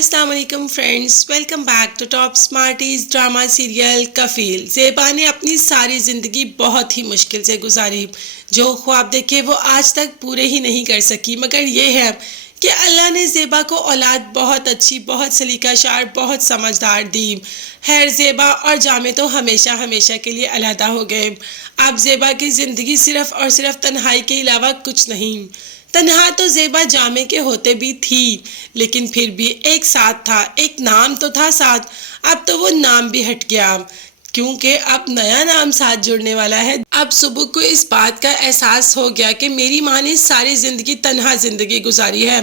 अस्सलाम वालेकुम friends, welcome back to top smarties drama serial Kafeel. Zeba ने अपनी सारी ज़िंदगी बहुत ही मुश्किल से गुजारी। जो ख्वाब देखे वो आज तक पूरे ही नहीं कर सकी, मगर ये है कि अल्लाह ने ज़ेबा को औलाद बहुत अच्छी, बहुत सलीकाशार, बहुत समझदार दी। खैर, ज़ेबा और जामे तो हमेशा हमेशा के लिए अलहदा हो गए। अब ज़ेबा की ज़िंदगी सिर्फ़ और सिर्फ तन्हाई के अलावा कुछ नहीं। तन्हा तो ज़ेबा जामे के होते भी थी, लेकिन फिर भी एक साथ था, एक नाम तो था साथ। अब तो वो नाम भी हट गया, क्योंकि अब नया नाम साथ जुड़ने वाला है। अब सुबह को इस बात का एहसास हो गया कि मेरी माँ ने सारी ज़िंदगी तन्हा ज़िंदगी गुजारी है,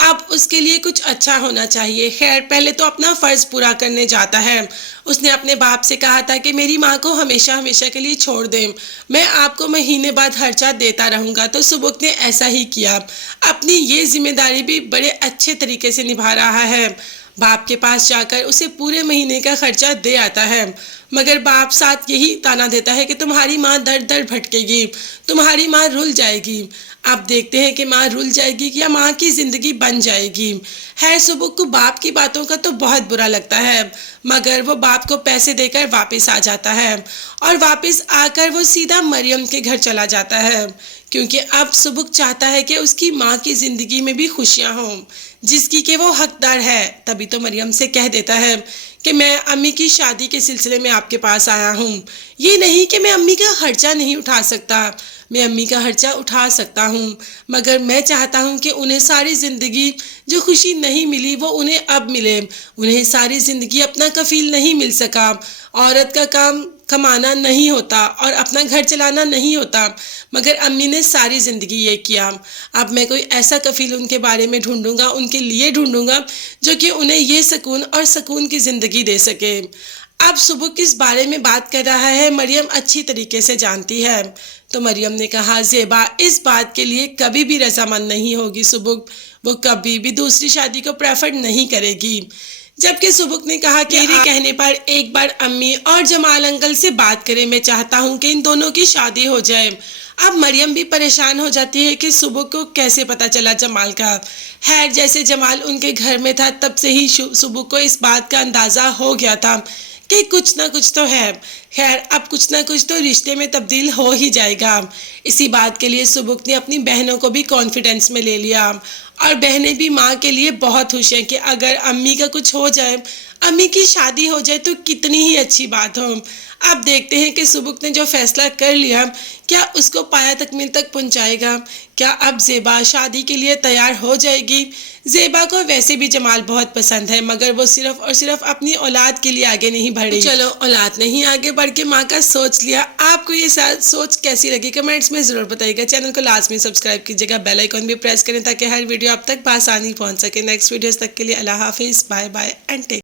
अब उसके लिए कुछ अच्छा होना चाहिए। खैर, पहले तो अपना फ़र्ज़ पूरा करने जाता है। उसने अपने बाप से कहा था कि मेरी माँ को हमेशा हमेशा के लिए छोड़ दें, मैं आपको महीने बाद खर्चा देता रहूँगा। तो सुबुक ने ऐसा ही किया, अपनी ये जिम्मेदारी भी बड़े अच्छे तरीके से निभा रहा है। बाप के पास जाकर उसे पूरे महीने का खर्चा दे आता है, मगर बाप साथ यही ताना देता है कि तुम्हारी माँ दर दर भटकेगी, तुम्हारी माँ रुल जाएगी। अब देखते हैं कि माँ रुल जाएगी या माँ की ज़िंदगी बन जाएगी। है, सुबुक को बाप की बातों का तो बहुत बुरा लगता है, मगर वो बाप को पैसे देकर वापस आ जाता है और वापस आकर वो सीधा मरियम के घर चला जाता है, क्योंकि अब सुबुक चाहता है कि उसकी माँ की ज़िंदगी में भी खुशियाँ हों, जिसकी कि वो हकदार है। तभी तो मरियम से कह देता है कि मैं अम्मी की शादी के सिलसिले में आपके पास आया हूँ। ये नहीं कि मैं अम्मी का खर्चा नहीं उठा सकता, मैं अम्मी का खर्चा उठा सकता हूँ, मगर मैं चाहता हूँ कि उन्हें सारी ज़िंदगी जो खुशी नहीं मिली वो उन्हें अब मिले। उन्हें सारी ज़िंदगी अपना कफील नहीं मिल सका, औरत का काम कमाना नहीं होता और अपना घर चलाना नहीं होता, मगर अम्मी ने सारी ज़िंदगी ये किया। अब मैं कोई ऐसा कफील उनके बारे में ढूंढूंगा, उनके लिए ढूंढूंगा, जो कि उन्हें ये सुकून और सुकून की ज़िंदगी दे सके। अब सुबह किस बारे में बात कर रहा है मरियम अच्छी तरीके से जानती है। तो मरियम ने कहा, ज़ेबा इस बात के लिए कभी भी रजामंद नहीं होगी सुबुक, वो कभी भी दूसरी शादी को प्रेफर नहीं करेगी। जबकि सुबुक ने कहा कि मेरे कहने पर एक बार अम्मी और जमाल अंकल से बात करें, मैं चाहता हूं कि इन दोनों की शादी हो जाए। अब मरियम भी परेशान हो जाती है कि सुबुक को कैसे पता चला जमाल का। खैर, जैसे जमाल उनके घर में था तब से ही सुबुक को इस बात का अंदाज़ा हो गया था कि कुछ ना कुछ तो है। खैर, अब कुछ ना कुछ तो रिश्ते में तब्दील हो ही जाएगा। इसी बात के लिए सुबुक ने अपनी बहनों को भी कॉन्फिडेंस में ले लिया और बहनें भी माँ के लिए बहुत खुश हैं कि अगर अम्मी का कुछ हो जाए, अम्मी की शादी हो जाए तो कितनी ही अच्छी बात हो। अब देखते हैं कि सुबुक ने जो फैसला कर लिया क्या उसको पाया तकमील तक पहुंचाएगा। क्या अब ज़ेबा शादी के लिए तैयार हो जाएगी? ज़ेबा को वैसे भी जमाल बहुत पसंद है, मगर वो सिर्फ और सिर्फ अपनी औलाद के लिए आगे नहीं बढ़ी। चलो, औलाद नहीं आगे बढ़ के माँ का सोच लिया। आपको ये सोच कैसी लगी कमेंट्स में ज़रूर बताइएगा। चैनल को लाजमी सब्सक्राइब कीजिएगा, बेल आइकन भी प्रेस करें ताकि हर वीडियो आप तक आसानी पहुँच सके। नेक्स्ट वीडियोज़ तक के लिए अल्लाह हाफिज़, बाय बाय एंड टेक।